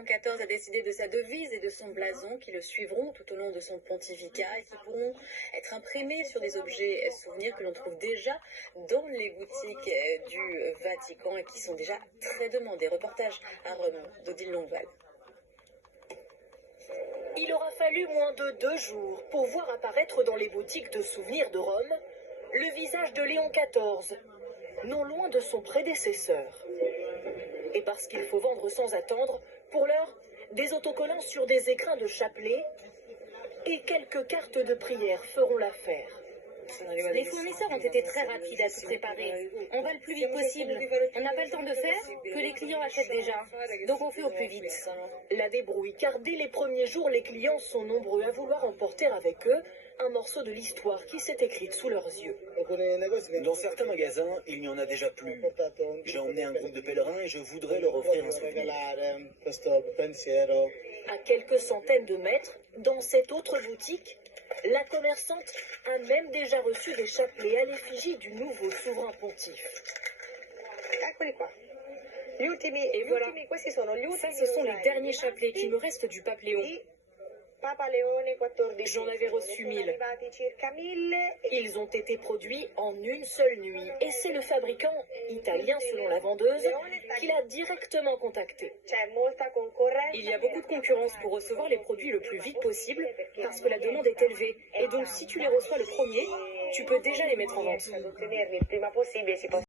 Léon XIV a décidé de sa devise et de son blason qui le suivront tout au long de son pontificat et qui pourront être imprimés sur des objets souvenirs que l'on trouve déjà dans les boutiques du Vatican et qui sont déjà très demandés. Reportage à Rome d'Odile Longval. Il aura fallu moins de 2 jours pour voir apparaître dans les boutiques de souvenirs de Rome le visage de Léon XIV, non loin de son prédécesseur. Et parce qu'il faut vendre sans attendre, pour l'heure, des autocollants sur des écrins de chapelet et quelques cartes de prière feront l'affaire. Les fournisseurs ont été très rapides à se préparer. On va le plus vite possible. On n'a pas le temps de faire que les clients achètent déjà. Donc on fait au plus vite. La débrouille, car dès les premiers jours, les clients sont nombreux à vouloir emporter avec eux un morceau de l'histoire qui s'est écrite sous leurs yeux. Dans certains magasins, il n'y en a déjà plus. J'ai emmené un groupe de pèlerins et je voudrais leur offrir un souvenir. À quelques centaines de mètres, dans cette autre boutique, la commerçante a même déjà reçu des chapelets à l'effigie du nouveau souverain pontife. Et voilà, ça ce sont les derniers chapelets qui me restent du pape Léon. J'en avais reçu 1000. Ils ont été produits en une seule nuit. Et c'est le fabricant, italien selon la vendeuse, qui l'a directement contacté. Il y a beaucoup de concurrence pour recevoir les produits le plus vite possible parce que la demande est élevée. Et donc si tu les reçois le premier, tu peux déjà les mettre en vente.